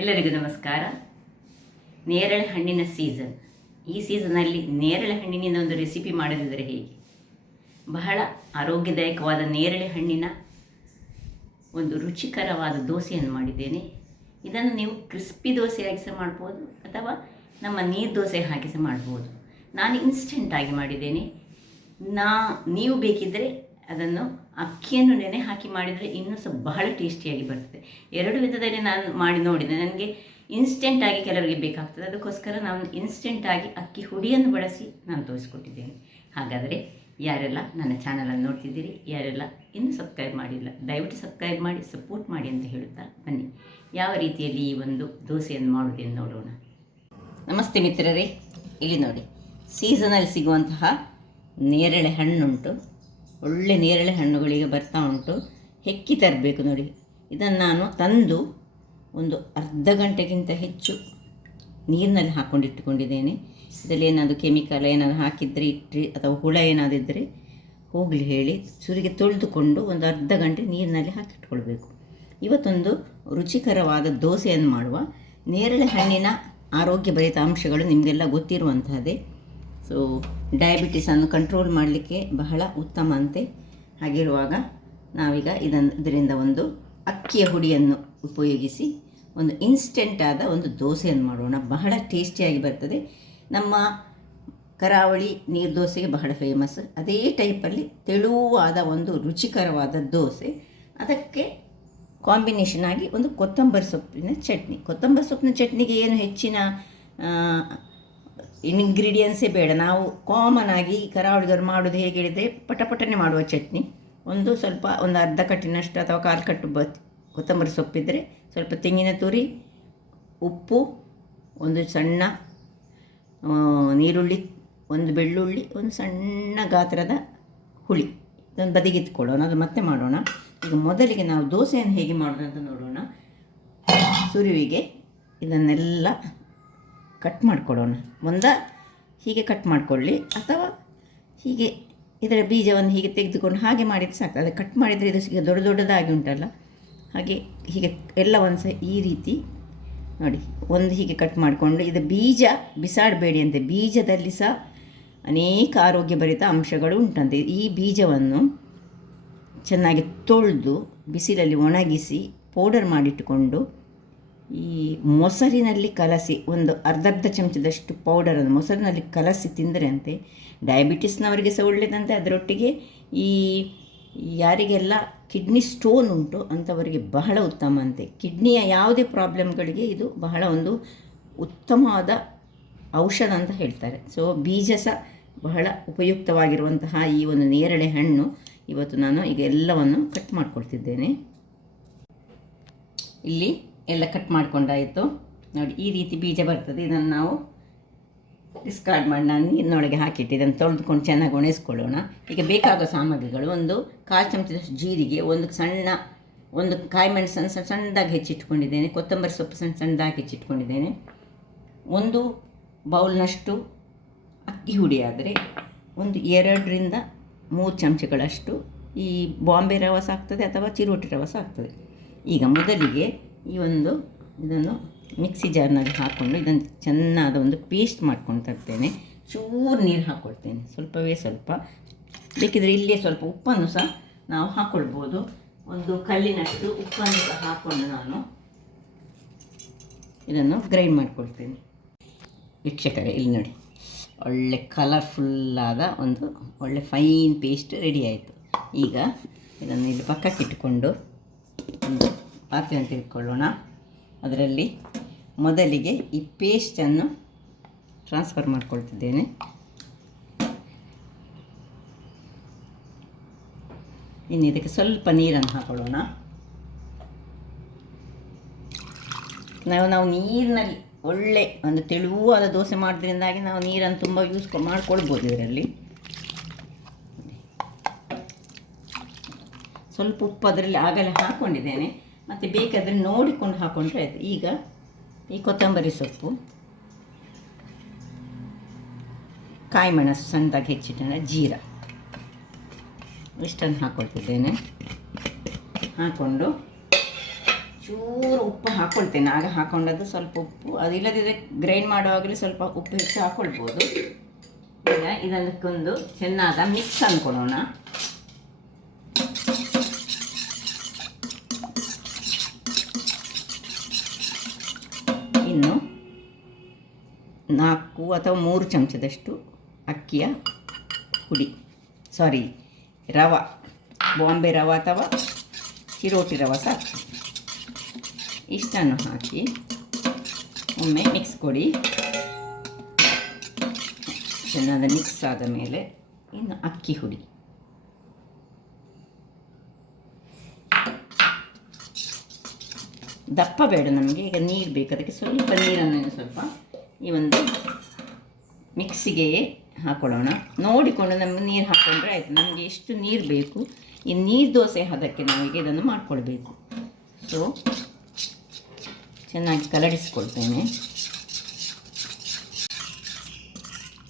ಎಲ್ಲರಿಗೂ ನಮಸ್ಕಾರ. ನೇರಳೆ ಹಣ್ಣಿನ ಸೀಸನ್. ಈ ಸೀಸನ್ನಲ್ಲಿ ನೇರಳೆ ಹಣ್ಣಿನಿಂದ ಒಂದು ರೆಸಿಪಿ ಮಾಡದಿದ್ದರೆ ಹೇಗೆ? ಬಹಳ ಆರೋಗ್ಯದಾಯಕವಾದ ನೇರಳೆ ಹಣ್ಣಿನ ಒಂದು ರುಚಿಕರವಾದ ದೋಸೆಯನ್ನು ಮಾಡಿದ್ದೇನೆ. ಇದನ್ನು ನೀವು ಕ್ರಿಸ್ಪಿ ದೋಸೆಯಾಗಿ ಸಹ ಮಾಡ್ಬೋದು ಅಥವಾ ನಮ್ಮ ನೀರು ದೋಸೆ ಹಾಕಿ ಸಹ ಮಾಡ್ಬೋದು. ನಾನು ಇನ್ಸ್ಟೆಂಟಾಗಿ ಮಾಡಿದ್ದೇನೆ. ನೀವು ಬೇಕಿದ್ದರೆ ಅದನ್ನು ಅಕ್ಕಿಯನ್ನು ನೆನೆ ಹಾಕಿ ಮಾಡಿದರೆ ಇನ್ನೂ ಸಹ ಬಹಳ ಟೇಸ್ಟಿಯಾಗಿ ಬರ್ತದೆ. ಎರಡು ವಿಧದಲ್ಲಿ ನಾನು ಮಾಡಿ ನೋಡಿದೆ. ನನಗೆ ಇನ್ಸ್ಟೆಂಟಾಗಿ ಕೆಲವರಿಗೆ ಬೇಕಾಗ್ತದೆ, ಅದಕ್ಕೋಸ್ಕರ ನಾನು ಇನ್ಸ್ಟೆಂಟಾಗಿ ಅಕ್ಕಿ ಹುಡಿಯನ್ನು ಬಳಸಿ ನಾನು ತೋರಿಸ್ಕೊಟ್ಟಿದ್ದೇನೆ. ಹಾಗಾದರೆ ಯಾರೆಲ್ಲ ನನ್ನ ಚಾನಲನ್ನು ನೋಡ್ತಿದ್ದೀರಿ, ಯಾರೆಲ್ಲ ಇನ್ನೂ ಸಬ್ಸ್ಕ್ರೈಬ್ ಮಾಡಿಲ್ಲ, ದಯವಿಟ್ಟು ಸಬ್ಸ್ಕ್ರೈಬ್ ಮಾಡಿ ಸಪೋರ್ಟ್ ಮಾಡಿ ಅಂತ ಹೇಳುತ್ತಾ ಬನ್ನಿ ಯಾವ ರೀತಿಯಲ್ಲಿ ಈ ಒಂದು ದೋಸೆಯನ್ನು ಮಾಡುವುದೆಂದು ನೋಡೋಣ. ನಮಸ್ತೆ ಮಿತ್ರರೇ, ಇಲ್ಲಿ ನೋಡಿ, ಸೀಸನಲ್ಲಿ ಸಿಗುವಂತಹ ನೇರಳೆ ಹಣ್ಣುಂಟು. ಒಳ್ಳೆ ನೇರಳೆ ಹಣ್ಣುಗಳಿಗೆ ಬರ್ತಾ ಉಂಟು. ಹೆಕ್ಕಿ ತರಬೇಕು ನೋಡಿ. ಇದನ್ನು ನಾನು ತಂದು ಒಂದು ಅರ್ಧ ಗಂಟೆಗಿಂತ ಹೆಚ್ಚು ನೀರಿನಲ್ಲಿ ಹಾಕ್ಕೊಂಡಿಟ್ಟುಕೊಂಡಿದ್ದೇನೆ. ಇದರಲ್ಲಿ ಏನಾದರೂ ಕೆಮಿಕಲ್ ಏನಾದರೂ ಹಾಕಿದರೆ ಇಟ್ಟರೆ ಅಥವಾ ಹುಳ ಏನಾದಿದ್ದರೆ ಹೋಗಲಿ ಹೇಳಿ ಸುರಿಗೆ ತೊಳೆದುಕೊಂಡು ಒಂದು ಅರ್ಧ ಗಂಟೆ ನೀರಿನಲ್ಲಿ ಹಾಕಿಟ್ಕೊಳ್ಬೇಕು. ಇವತ್ತೊಂದು ರುಚಿಕರವಾದ ದೋಸೆಯನ್ನು ಮಾಡುವ. ನೇರಳೆ ಹಣ್ಣಿನ ಆರೋಗ್ಯಭರಿತ ಅಂಶಗಳು ನಿಮಗೆಲ್ಲ ಗೊತ್ತಿರುವಂತಹದ್ದೇ. ಸೊ ಡಯಾಬಿಟಿಸನ್ನು ಕಂಟ್ರೋಲ್ ಮಾಡಲಿಕ್ಕೆ ಬಹಳ ಉತ್ತಮ ಅಂತೆ. ಹಾಗಿರುವಾಗ ನಾವೀಗ ಇದರಿಂದ ಒಂದು ಅಕ್ಕಿಯ ಹುಡಿಯನ್ನು ಉಪಯೋಗಿಸಿ ಒಂದು ಇನ್ಸ್ಟೆಂಟಾದ ಒಂದು ದೋಸೆಯನ್ನು ಮಾಡೋಣ. ಬಹಳ ಟೇಸ್ಟಿಯಾಗಿ ಬರ್ತದೆ. ನಮ್ಮ ಕರಾವಳಿ ನೀರು ದೋಸೆಗೆ ಬಹಳ ಫೇಮಸ್. ಅದೇ ಟೈಪಲ್ಲಿ ತೆಳುವಾದ ಒಂದು ರುಚಿಕರವಾದ ದೋಸೆ. ಅದಕ್ಕೆ ಕಾಂಬಿನೇಷನ್ ಆಗಿ ಒಂದು ಕೊತ್ತಂಬರಿ ಸೊಪ್ಪಿನ ಚಟ್ನಿ. ಕೊತ್ತಂಬರಿ ಸೊಪ್ಪಿನ ಚಟ್ನಿಗೆ ಏನು ಹೆಚ್ಚಿನ ಇಂಗ್ರೀಡಿಯೆಂಟ್ಸೇ ಬೇಡ. ನಾವು ಕಾಮನ್ ಆಗಿ ಕರಾವಳಿಗರು ಮಾಡೋದು ಹೇಗೆ ಹೇಳಿದರೆ ಪಟಪಟನೆ ಮಾಡುವ ಚಟ್ನಿ. ಒಂದು ಅರ್ಧ ಕಟ್ಟಿನಷ್ಟು ಅಥವಾ ಕಾಲು ಕಟ್ಟು ಕೊತ್ತಂಬರಿ ಸೊಪ್ಪಿದ್ದರೆ, ಸ್ವಲ್ಪ ತೆಂಗಿನ ತುರಿ, ಉಪ್ಪು, ಒಂದು ಸಣ್ಣ ನೀರುಳ್ಳಿ, ಒಂದು ಬೆಳ್ಳುಳ್ಳಿ, ಒಂದು ಸಣ್ಣ ಗಾತ್ರದ ಹುಳಿ. ಇದನ್ನು ಬದಿಗಿಟ್ಕೊಳ್ಳೋಣ, ಅದು ಮತ್ತೆ ಮಾಡೋಣ. ಈಗ ಮೊದಲಿಗೆ ನಾವು ದೋಸೆಯನ್ನು ಹೇಗೆ ಮಾಡೋಣ ಅಂತ ನೋಡೋಣ. ಸುರುವಿಗೆ ಇದನ್ನೆಲ್ಲ ಕಟ್ ಮಾಡಿಕೊಳ್ಳೋಣ. ಹೀಗೆ ಕಟ್ ಮಾಡಿಕೊಳ್ಳಿ ಅಥವಾ ಹೀಗೆ ಇದರ ಬೀಜವನ್ನು ಹೀಗೆ ತೆಗೆದುಕೊಂಡು ಹಾಗೆ ಮಾಡಿದರೆ ಸಾಕು. ಅದು ಕಟ್ ಮಾಡಿದರೆ ಇದು ಈಗ ದೊಡ್ಡದಾಗಿ ಉಂಟಲ್ಲ, ಹೀಗೆ ಎಲ್ಲವನ್ನು ಸಹ ಈ ರೀತಿ ನೋಡಿ ಹೀಗೆ ಕಟ್ ಮಾಡಿಕೊಂಡು, ಇದು ಬೀಜ ಬಿಸಾಡಬೇಡಿ ಅಂತೆ. ಬೀಜದಲ್ಲಿ ಸಹ ಅನೇಕ ಆರೋಗ್ಯಭರಿತ ಅಂಶಗಳು ಉಂಟಂತೆ. ಈ ಬೀಜವನ್ನು ಚೆನ್ನಾಗಿ ತೊಳೆದು ಬಿಸಿಲಲ್ಲಿ ಒಣಗಿಸಿ ಪೌಡರ್ ಮಾಡಿಟ್ಟುಕೊಂಡು ಈ ಮೊಸರಿನಲ್ಲಿ ಕಲಸಿ ಒಂದು ಅರ್ಧ ಚಮಚದಷ್ಟು ಪೌಡರನ್ನು ಮೊಸರಿನಲ್ಲಿ ಕಲಸಿ ತಿಂದರೆ ಅಂತೆ ಡಯಾಬಿಟಿಸ್ನವರಿಗೆ ಸಹ ಒಳ್ಳೆಯದಂತೆ. ಅದರೊಟ್ಟಿಗೆ ಈ ಯಾರಿಗೆಲ್ಲ ಕಿಡ್ನಿ ಸ್ಟೋನ್ ಉಂಟು ಅಂಥವರಿಗೆ ಬಹಳ ಉತ್ತಮ ಅಂತೆ. ಕಿಡ್ನಿಯ ಯಾವುದೇ ಪ್ರಾಬ್ಲಮ್ಗಳಿಗೆ ಇದು ಬಹಳ ಒಂದು ಉತ್ತಮವಾದ ಔಷಧ ಅಂತ ಹೇಳ್ತಾರೆ. ಸೊ ಬೀಜ ಸಹ ಬಹಳ ಉಪಯುಕ್ತವಾಗಿರುವಂತಹ ಈ ಒಂದು ನೇರಳೆ ಹಣ್ಣು ಇವತ್ತು ನಾನು ಈಗ ಎಲ್ಲವನ್ನು ಕಟ್ ಮಾಡಿಕೊಳ್ತಿದ್ದೇನೆ. ಇಲ್ಲಿ ಎಲ್ಲ ಕಟ್ ಮಾಡಿಕೊಂಡಾಯಿತು ನೋಡಿ. ಈ ರೀತಿ ಬೀಜ ಬರ್ತದೆ. ಇದನ್ನು ನಾವು ಡಿಸ್ಕಾರ್ಡ್ ಮಾಡಿ ನಾನು ನೀರಿನೊಳಗೆ ಹಾಕಿಟ್ಟು ಇದನ್ನು ತೊಳೆದುಕೊಂಡು ಚೆನ್ನಾಗಿ ಒಣಗಿಸ್ಕೊಳ್ಳೋಣ. ಈಗ ಬೇಕಾಗುವ ಸಾಮಗ್ರಿಗಳು: ಒಂದು ಕಾಲು ಚಮಚದಷ್ಟು ಜೀರಿಗೆ, ಒಂದು ಕಾಯಿ ಮೆಣಸನ್ನು ಸಣ್ಣದಾಗಿ ಹೆಚ್ಚಿಟ್ಕೊಂಡಿದ್ದೇನೆ, ಕೊತ್ತಂಬರಿ ಸೊಪ್ಪು ಸಣ್ಣದಾಗಿ ಹೆಚ್ಚಿಟ್ಕೊಂಡಿದ್ದೇನೆ, ಒಂದು ಬೌಲ್ನಷ್ಟು ಅಕ್ಕಿ ಹುಡಿ ಆದರೆ ಒಂದು 2ರಿಂದ 3 ಚಮಚಗಳಷ್ಟು ಈ ಬಾಂಬೆ ರವೆ ಆಗ್ತದೆ ಅಥವಾ ಚಿರೋಟಿ ರವೆ ಆಗ್ತದೆ. ಈಗ ಮೊದಲಿಗೆ ಇದನ್ನು ಮಿಕ್ಸಿ ಜಾರ್ನಲ್ಲಿ ಹಾಕ್ಕೊಂಡು ಇದನ್ನು ಚೆನ್ನಾದ ಒಂದು ಪೇಸ್ಟ್ ಮಾಡ್ಕೊಂಡು ತರ್ತೇನೆ. ಚೂರು ನೀರು ಹಾಕ್ಕೊಳ್ತೇನೆ, ಸ್ವಲ್ಪ ಬೇಕಿದ್ರೆ ಇಲ್ಲಿಯೇ ಸ್ವಲ್ಪ ಉಪ್ಪನ್ನು ಸಹ ನಾವು ಹಾಕ್ಕೊಳ್ಬೋದು. ಒಂದು ಕಲ್ಲಿನಷ್ಟು ಉಪ್ಪನ್ನು ಸಹ ಹಾಕ್ಕೊಂಡು ನಾನು ಇದನ್ನು ಗ್ರೈಂಡ್ ಮಾಡ್ಕೊಳ್ತೇನೆ. ವೀಕ್ಷಕರೇ, ಇಲ್ಲಿ ನೋಡಿ, ಒಳ್ಳೆ ಕಲರ್ಫುಲ್ಲಾದ ಒಂದು ಒಳ್ಳೆ ಫೈನ್ ಪೇಸ್ಟ್ ರೆಡಿ ಆಯಿತು. ಈಗ ಇದನ್ನು ಇಲ್ಲಿ ಪಕ್ಕಕ್ಕಿಟ್ಟುಕೊಂಡು ಒಂದು ಪಾತ್ರೆಯನ್ನು ತೆಗೆದುಕೊಳ್ಳೋಣ. ಅದರಲ್ಲಿ ಮೊದಲಿಗೆ ಈ ಪೇಸ್ಟನ್ನು ಟ್ರಾನ್ಸ್ಫರ್ ಮಾಡ್ಕೊಳ್ತಿದ್ದೇನೆ. ಇನ್ನು ಇದಕ್ಕೆ ಸ್ವಲ್ಪ ನೀರನ್ನು ಹಾಕೊಳ್ಳೋಣ. ನಾವು ನೀರಿನಲ್ಲಿ ಒಳ್ಳೆ ಒಂದು ತೆಳುವಾದ ದೋಸೆ ಮಾಡೋದ್ರಿಂದಾಗಿ ನಾವು ನೀರನ್ನು ತುಂಬ ಮಾಡ್ಕೊಳ್ಬೋದು. ಇದರಲ್ಲಿ ಸ್ವಲ್ಪ ಉಪ್ಪು ಅದರಲ್ಲಿ ಆಗಲೇ ಹಾಕ್ಕೊಂಡಿದ್ದೇನೆ, ಮತ್ತು ಬೇಕಾದರೆ ನೋಡಿಕೊಂಡು ಹಾಕ್ಕೊಂಡ್ರೆ ಆಯಿತು. ಈಗ ಈ ಕೊತ್ತಂಬರಿ ಸೊಪ್ಪು, ಕಾಯಿ ಮೆಣಸು ಸಣ್ಣದಾಗಿ ಹೆಚ್ಚಿಟ್ಟೆ, ಜೀರ ಇಷ್ಟನ್ನು ಹಾಕ್ಕೊಳ್ತಿದ್ದೇನೆ. ಹಾಕ್ಕೊಂಡು ಚೂರು ಉಪ್ಪು ಹಾಕ್ಕೊಳ್ತೇನೆ. ಆಗ ಹಾಕ್ಕೊಂಡದ್ದು ಸ್ವಲ್ಪ ಉಪ್ಪು, ಅದಿಲ್ಲದಿದ್ದರೆ ಗ್ರೈಂಡ್ ಮಾಡುವಾಗಲೇ ಸ್ವಲ್ಪ ಉಪ್ಪು ಹೆಚ್ಚು ಹಾಕ್ಕೊಳ್ಬೋದು. ಈಗ ಇದಕ್ಕೊಂದು ಚೆನ್ನಾದ ಮಿಕ್ಸ್ ಅಂದ್ಕೊಳೋಣ. ಇನ್ನು 4 ಅಥವಾ 3 ಚಮಚದಷ್ಟು ಅಕ್ಕಿಯ ಪುಡಿ, ರವೆ, ಬಾಂಬೆ ರವೆ ಅಥವಾ ಚಿರೋಟಿ ರವೆ ಸಾಕು. ಇಷ್ಟನ್ನು ಹಾಕಿ ಒಮ್ಮೆ ಮಿಕ್ಸ್ ಕೊಡಿ. ಚೆನ್ನಾದ ಮಿಕ್ಸ್ ಆದ ಮೇಲೆ ಇನ್ನು ಅಕ್ಕಿ ಹುಡಿ, ದಪ್ಪ ಬೇಡ ನಮಗೆ, ಈಗ ನೀರು ಬೇಕು. ಅದಕ್ಕೆ ಸ್ವಲ್ಪ ನೀರನ್ನು ಸ್ವಲ್ಪ ಈ ಒಂದು ಮಿಕ್ಸಿಗೆ ಹಾಕೊಳ್ಳೋಣ. ನೋಡಿಕೊಂಡು ನಮಗೆ ನೀರು ಹಾಕ್ಕೊಂಡ್ರೆ ಆಯಿತು. ನಮಗೆ ಎಷ್ಟು ನೀರು ಬೇಕು, ಈ ನೀರು ದೋಸೆ ಹದಕ್ಕೆ ನಾವೀಗ ಇದನ್ನು ಮಾಡಿಕೊಳ್ಬೇಕು. ಸೊ ಚೆನ್ನಾಗಿ ಕಲಡಿಸ್ಕೊಳ್ತೇನೆ.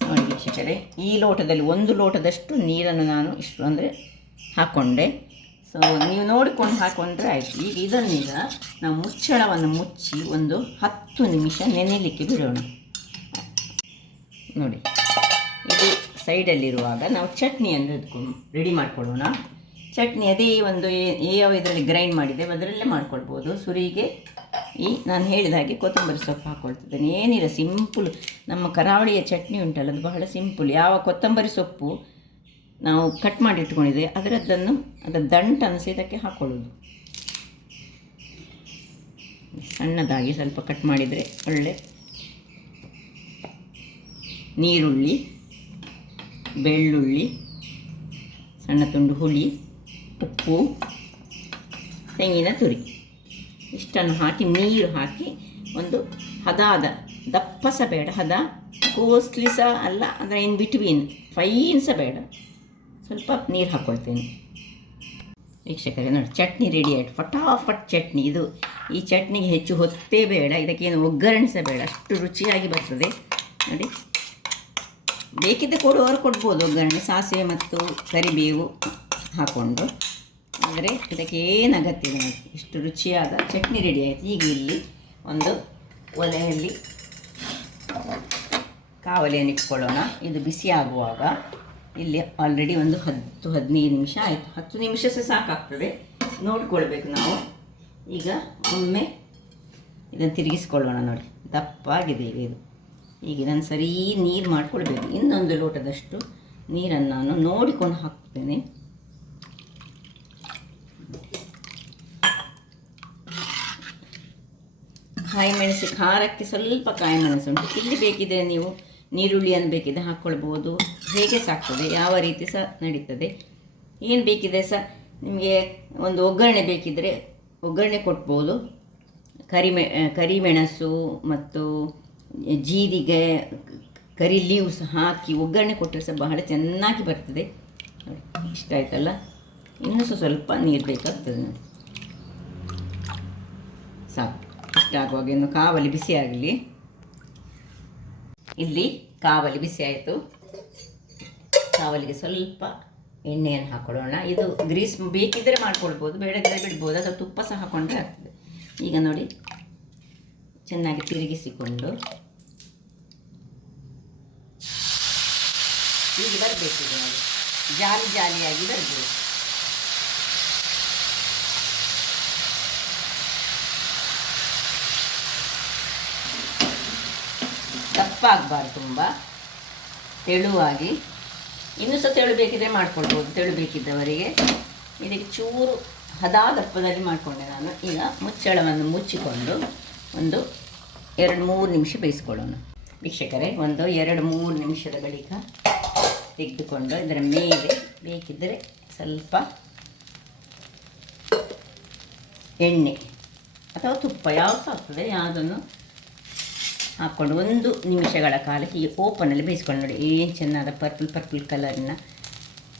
ನೋಡಿ ವೀಕ್ಷಕರೇ, ಈ ಲೋಟದಲ್ಲಿ 1 ಲೋಟದಷ್ಟು ನೀರನ್ನು ನಾನು ಇಷ್ಟು ಅಂದರೆ ಹಾಕ್ಕೊಂಡೆ. ಸೊ ನೀವು ನೋಡಿಕೊಂಡು ಹಾಕ್ಕೊಂಡ್ರೆ ಆಯಿತು. ಈಗ ಇದನ್ನೀಗ ನಾವು ಮುಚ್ಚಳವನ್ನು ಮುಚ್ಚಿ ಒಂದು 10 ನಿಮಿಷ ನೆನೆಯಲಿಕ್ಕೆ ಬಿಡೋಣ. ನೋಡಿ, ಇದು ಸೈಡಲ್ಲಿರುವಾಗ ನಾವು ಚಟ್ನಿಯನ್ನು ರೆಡಿ ಮಾಡ್ಕೊಳ್ಳೋಣ. ಚಟ್ನಿ ಅದೇ ಒಂದು ಯಾವ ಇದರಲ್ಲಿ ಗ್ರೈಂಡ್ ಮಾಡಿದೆ ಅದರಲ್ಲೇ ಮಾಡ್ಕೊಳ್ಬೋದು. ಸುರಿಗೆ ನಾನು ಹೇಳಿದ ಹಾಗೆ ಕೊತ್ತಂಬರಿ ಸೊಪ್ಪು ಹಾಕ್ಕೊಳ್ತಿದ್ದೇನೆ. ಏನಿಲ್ಲ, ಸಿಂಪಲ್. ನಮ್ಮ ಕರಾವಳಿಯ ಚಟ್ನಿ ಉಂಟಲ್ಲ, ಅದು ಬಹಳ ಸಿಂಪಲ್. ಯಾವ ಕೊತ್ತಂಬರಿ ಸೊಪ್ಪು ನಾವು ಕಟ್ ಮಾಡಿ ಇಟ್ಕೊಂಡಿದ್ದೆ ಅದರ ದಂಟನ್ನು ಇದಕ್ಕೆ ಹಾಕ್ಕೊಳ್ಳೋದು. ಸಣ್ಣದಾಗಿ ಸ್ವಲ್ಪ ಕಟ್ ಮಾಡಿದರೆ ಒಳ್ಳೆ. ನೀರುಳ್ಳಿ, ಬೆಳ್ಳುಳ್ಳಿ, ಸಣ್ಣ ತುಂಡು ಹುಳಿ, ಉಪ್ಪು, ತೆಂಗಿನ ತುರಿ ಇಷ್ಟನ್ನು ಹಾಕಿ ನೀರು ಹಾಕಿ ಒಂದು ಹದಾದ, ದಪ್ಪ ಸಹ ಬೇಡ, ಹದ ಕೋಸ್ಲಿ ಸಹ ಅಲ್ಲ, ಅಂದರೆ ಇನ್ ಬಿಟ್ವೀನ್, ಫೈನ್ ಸಹ ಬೇಡ, ಸ್ವಲ್ಪ ನೀರು ಹಾಕ್ಕೊಳ್ತೇನೆ. ವೀಕ್ಷಕರೇ ನೋಡಿ, ಚಟ್ನಿ ರೆಡಿ ಆಯಿತು. ಫಟಾಫಟ್ ಚಟ್ನಿ ಇದು. ಈ ಚಟ್ನಿಗೆ ಹೆಚ್ಚು ಹೊತ್ತೇ ಬೇಡ, ಇದಕ್ಕೇನು ಒಗ್ಗರಣೆ ಸಹ ಬೇಡ, ಅಷ್ಟು ರುಚಿಯಾಗಿ ಬರ್ತದೆ. ನೋಡಿ, ಬೇಕಿದ್ದ ಕೊಡುವವರು ಕೊಡ್ಬೋದು ಒಗ್ಗರಣೆ, ಸಾಸಿವೆ ಮತ್ತು ಕರಿಬೇವು ಹಾಕ್ಕೊಂಡು. ಆದರೆ ಇದಕ್ಕೆ ಏನು ಅಗತ್ಯ ಇಲ್ಲ. ಇಷ್ಟು ರುಚಿಯಾದ ಚಟ್ನಿ ರೆಡಿ ಆಯಿತು. ಈಗ ಇಲ್ಲಿ ಒಂದು ಒಲೆಯಲ್ಲಿ ಕಾವಲಿಯನ್ನು ಇಟ್ಕೊಳ್ಳೋಣ. ಇದು ಬಿಸಿ ಆಗುವಾಗ ಇಲ್ಲಿ ಆಲ್ರೆಡಿ ಒಂದು 10-15 ನಿಮಿಷ ಆಯಿತು. 10 ನಿಮಿಷ ಸಹ ಸಾಕಾಗ್ತದೆ, ನೋಡಿಕೊಳ್ಬೇಕು ನಾವು. ಈಗ ಒಮ್ಮೆ ಇದನ್ನು ತಿರುಗಿಸ್ಕೊಳ್ಳೋಣ. ನೋಡಿ, ದಪ್ಪಾಗಿದೆ ಈಗ ಇದು. ಈಗ ಇದನ್ನು ಸರಿ ನೀರು ಮಾಡಿಕೊಳ್ಬೇಕು. ಇನ್ನೊಂದು ಲೋಟದಷ್ಟು ನೀರನ್ನು ನಾನು ನೋಡಿಕೊಂಡು ಹಾಕ್ತೇನೆ. ಕಾಯಿ ಮೆಣಸು ಖಾರಕ್ಕೆ ಸ್ವಲ್ಪ ಕಾಯಿ ಮೆಣಸು ಉಂಟು. ಇಲ್ಲಿ ಬೇಕಿದ್ದರೆ ನೀವು ನೀರುಳ್ಳಿಯನ್ನು ಬೇಕಿದ್ದರೆ ಹಾಕ್ಕೊಳ್ಬೋದು, ಹೇಗೆ ಸಾಕ್ತದೆ, ಯಾವ ರೀತಿ ಸಹ ನಡೀತದೆ. ಏನು ಬೇಕಿದೆ ಸಹ ನಿಮಗೆ ಒಂದು ಒಗ್ಗರಣೆ ಬೇಕಿದ್ದರೆ ಒಗ್ಗರಣೆ ಕೊಡ್ಬೋದು. ಕರಿಮೆಣಸು ಮತ್ತು ಜೀರಿಗೆ, ಕರಿ ಲೀವ್ಸ್ ಹಾಕಿ ಒಗ್ಗರಣೆ ಕೊಟ್ಟರೆ ಸಹ ಬಹಳ ಚೆನ್ನಾಗಿ ಬರ್ತದೆ. ನೋಡಿ, ಇಷ್ಟ ಆಯ್ತಲ್ಲ. ಇನ್ನೂ ಸಹ ಸ್ವಲ್ಪ ನೀರು ಬೇಕಾಗ್ತದೆ. ನೋಡಿ, ಸಾಕು. ಇಷ್ಟ ಆಗುವಾಗ ಇನ್ನು ಕಾವಲಿ ಬಿಸಿ ಆಗಲಿ. ಇಲ್ಲಿ ಕಾವಲಿ ಬಿಸಿ ಆಯಿತು. ಕಾವಲಿಗೆ ಸ್ವಲ್ಪ ಎಣ್ಣೆಯನ್ನು ಹಾಕ್ಕೊಳ್ಳೋಣ. ಇದು ಗ್ರೀಸ್ ಬೇಕಿದ್ದರೆ ಮಾಡ್ಕೊಳ್ಬೋದು, ಬೇಡದಿದ್ದರೆ ಬಿಡ್ಬೋದು, ಅಥವಾ ತುಪ್ಪ ಸಹ ಹಾಕ್ಕೊಂಡ್ರೆ ಆಗ್ತದೆ. ಈಗ ನೋಡಿ, ಚೆನ್ನಾಗಿ ತಿರುಗಿಸಿಕೊಂಡು ಹೀಗೆ ಬರಬೇಕು. ನೋಡಿ, ಜಾಲಿ ಜಾಲಿಯಾಗಿ ಬರಬೇಕು. ದಪ್ಪಾಗಬಾರ್ದು, ತುಂಬ ತೆಳುವಾಗಿ. ಇನ್ನೂ ಸಹ ತೆಳು ಬೇಕಿದ್ದರೆ ಮಾಡ್ಕೊಳ್ಬೋದು, ತೆಳು ಬೇಕಿದ್ದವರಿಗೆ. ಇದಕ್ಕೆ ಚೂರು ಹದಾ ದಪ್ಪದಲ್ಲಿ ಮಾಡಿಕೊಂಡೆ ನಾನು. ಈಗ ಮುಚ್ಚಳವನ್ನು ಮುಚ್ಚಿಕೊಂಡು ಒಂದು 2-3 ನಿಮಿಷ ಬೇಯಿಸ್ಕೊಳ್ಳೋಣ. ವೀಕ್ಷಕರೇ, ಒಂದು 2-3 ನಿಮಿಷದ ಬಳಿಕ ತೆಗೆದುಕೊಂಡು ಇದರ ಮೇಲೆ ಬೇಕಿದ್ದರೆ ಸ್ವಲ್ಪ ಎಣ್ಣೆ ಅಥವಾ ತುಪ್ಪ ಯಾವ ಸಹ ಆಗ್ತದೆ, ಯಾವುದನ್ನು ಹಾಕ್ಕೊಂಡು 1 ನಿಮಿಷಗಳ ಕಾಲ ಹೀಗೆ ಓಪನಲ್ಲಿ ಬೇಯಿಸ್ಕೊಂಡು. ನೋಡಿ, ಏನು ಚೆನ್ನಾದ ಪರ್ಪಲ್ ಕಲರಿನ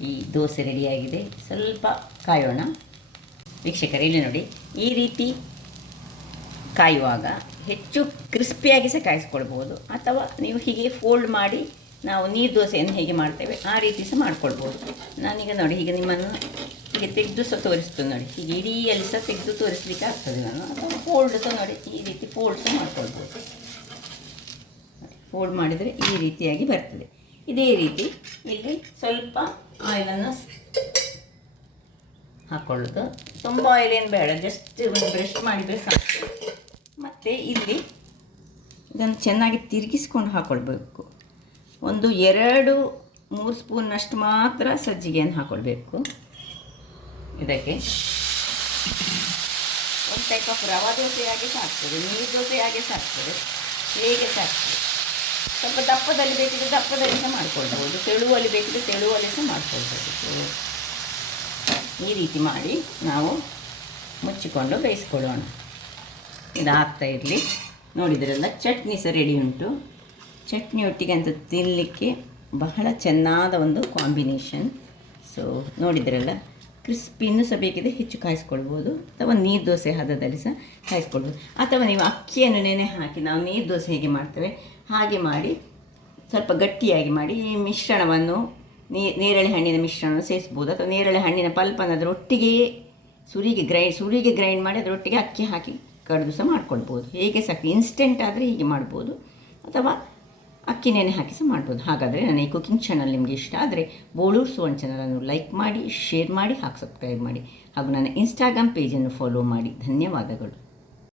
ಈ ದೋಸೆ ರೆಡಿಯಾಗಿದೆ. ಸ್ವಲ್ಪ ಕಾಯೋಣ. ವೀಕ್ಷಕರೇ, ಇಲ್ಲಿ ನೋಡಿ, ಈ ರೀತಿ ಕಾಯುವಾಗ ಹೆಚ್ಚು ಕ್ರಿಸ್ಪಿಯಾಗಿ ಸಹ ಕಾಯಿಸ್ಕೊಳ್ಬೋದು, ಅಥವಾ ನೀವು ಹೀಗೆ ಫೋಲ್ಡ್ ಮಾಡಿ ನಾವು ನೀರು ದೋಸೆಯನ್ನು ಹೇಗೆ ಮಾಡ್ತೇವೆ ಆ ರೀತಿ ಸಹ ಮಾಡ್ಕೊಳ್ಬೋದು. ನಾನೀಗ ನೋಡಿ, ಹೀಗೆ ನಿಮ್ಮನ್ನು ಹೀಗೆ ತೆಗೆದು ಸಹ ತೋರಿಸ್ತದೆ ನೋಡಿ. ಹೀಗೆ ಇಡೀಯಲ್ಲಿ ಸಹ ತೆಗೆದು ತೋರಿಸ್ಲಿಕ್ಕೆ ಆಗ್ತದೆ ನಾನು. ಅಥವಾ ಫೋಲ್ಡ್ ಸಹ ನೋಡಿ, ಈ ರೀತಿ ಫೋಲ್ಡ್ ಸಹ ಮಾಡ್ಕೊಳ್ಬೋದು. ಫೋಲ್ಡ್ ಮಾಡಿದರೆ ಈ ರೀತಿಯಾಗಿ ಬರ್ತದೆ. ಇದೇ ರೀತಿ ಇಲ್ಲಿ ಸ್ವಲ್ಪ ಆಯಿಲನ್ನು ಹಾಕ್ಕೊಳ್ಳೋದು. ತುಂಬ ಆಯಿಲ್ ಏನು ಬೇಡ, ಜಸ್ಟ್ ಒಂದು ಬ್ರಷ್ ಮಾಡಿದರೆ ಸಾಕು. ಮತ್ತು ಇಲ್ಲಿ ಇದನ್ನು ಚೆನ್ನಾಗಿ ತಿರುಗಿಸ್ಕೊಂಡು ಹಾಕ್ಕೊಳ್ಬೇಕು. ಒಂದು 2-3 ಸ್ಪೂನ್ನಷ್ಟು ಮಾತ್ರ ಸಜ್ಜಿಗೆಯನ್ನು ಹಾಕ್ಕೊಳ್ಬೇಕು. ಇದಕ್ಕೆ ಒಂದು ಟೈಪ್ ಆಫ್ ರವಾ ದೋಸೆಯಾಗಿ ಸಾಕ್ತದೆ, ನೀರು ದೋಸೆಯಾಗಿ ಸಾಕ್ತದೆ, ಹೇಗೆ ಸಾಕ್ತದೆ. ಸ್ವಲ್ಪ ದಪ್ಪದಲ್ಲಿ ಬೇಕಿದ್ರೆ ದಪ್ಪದಲ್ಲಿ ಸಹ ಮಾಡ್ಕೊಳ್ಬೋದು, ತೆಳುವಲ್ಲಿ ಬೇಕಿದ್ರೆ ತೆಳುವಲ್ಲಿ ಸಹ ಮಾಡ್ಕೊಳ್ಬೋದು. ಈ ರೀತಿ ಮಾಡಿ ನಾವು ಮುಚ್ಚಿಕೊಂಡು ಬೇಯಿಸ್ಕೊಳ್ಳೋಣ. ಇದು ಆಗ್ತಾ ಇರಲಿ. ನೋಡಿದ್ರಲ್ಲ, ಚಟ್ನಿ ಸಹ ರೆಡಿ ಉಂಟು. ಚಟ್ನಿ ಒಟ್ಟಿಗೆ ಅಂತ ತಿನ್ನಲಿಕ್ಕೆ ಬಹಳ ಚೆನ್ನಾದ ಒಂದು ಕಾಂಬಿನೇಷನ್. ಸೊ ನೋಡಿದ್ರಲ್ಲ, ಕ್ರಿಸ್ಪಿನೂ ಸಹ ಬೇಕಿದ್ರೆ ಹೆಚ್ಚು ಕಾಯಿಸ್ಕೊಳ್ಬೋದು, ಅಥವಾ ನೀರು ದೋಸೆ ಹದದಲ್ಲಿ ಸಹ ಕಾಯಿಸ್ಕೊಳ್ಬೋದು. ಅಥವಾ ನೀವು ಅಕ್ಕಿಯನ್ನು ನೆನೆ ಹಾಕಿ ನಾವು ನೀರು ದೋಸೆ ಹೇಗೆ ಮಾಡ್ತೇವೆ ಹಾಗೆ ಮಾಡಿ ಸ್ವಲ್ಪ ಗಟ್ಟಿಯಾಗಿ ಮಾಡಿ ಈ ಮಿಶ್ರಣವನ್ನು ನೇರಳೆ ಹಣ್ಣಿನ ಮಿಶ್ರಣವನ್ನು ಸೇರಿಸ್ಬೋದು. ಅಥವಾ ನೇರಳೆ ಹಣ್ಣಿನ ಪಲ್ಪನ್ನು ಅದರೊಟ್ಟಿಗೆ ಸುರಿಗೆ ಗ್ರೈಂಡ್ ಮಾಡಿ ಅದರೊಟ್ಟಿಗೆ ಅಕ್ಕಿ ಹಾಕಿ ಕಡಿದು ಸಹ ಮಾಡ್ಕೊಳ್ಬೋದು. ಹೇಗೆ ಸಹ ಇನ್ಸ್ಟೆಂಟ್ ಆದರೆ ಹೀಗೆ ಮಾಡ್ಬೋದು, ಅಥವಾ ಅಕ್ಕಿ ನೆನೆ ಹಾಕಿ ಸಹ ಮಾಡ್ಬೋದು. ಹಾಗಾದರೆ ನನ್ನ ಈ ಕುಕಿಂಗ್ ಚಾನಲ್ ನಿಮಗೆ ಇಷ್ಟ ಆದರೆ ಬೋಳೂರು ಸುವರ್ಣ ಚಾನಲನ್ನು ಲೈಕ್ ಮಾಡಿ, ಶೇರ್ ಮಾಡಿ, ಹಾಗೆ ಸಬ್ಸ್ಕ್ರೈಬ್ ಮಾಡಿ, ಹಾಗೂ ನನ್ನ ಇನ್ಸ್ಟಾಗ್ರಾಮ್ ಪೇಜನ್ನು ಫಾಲೋ ಮಾಡಿ. ಧನ್ಯವಾದಗಳು.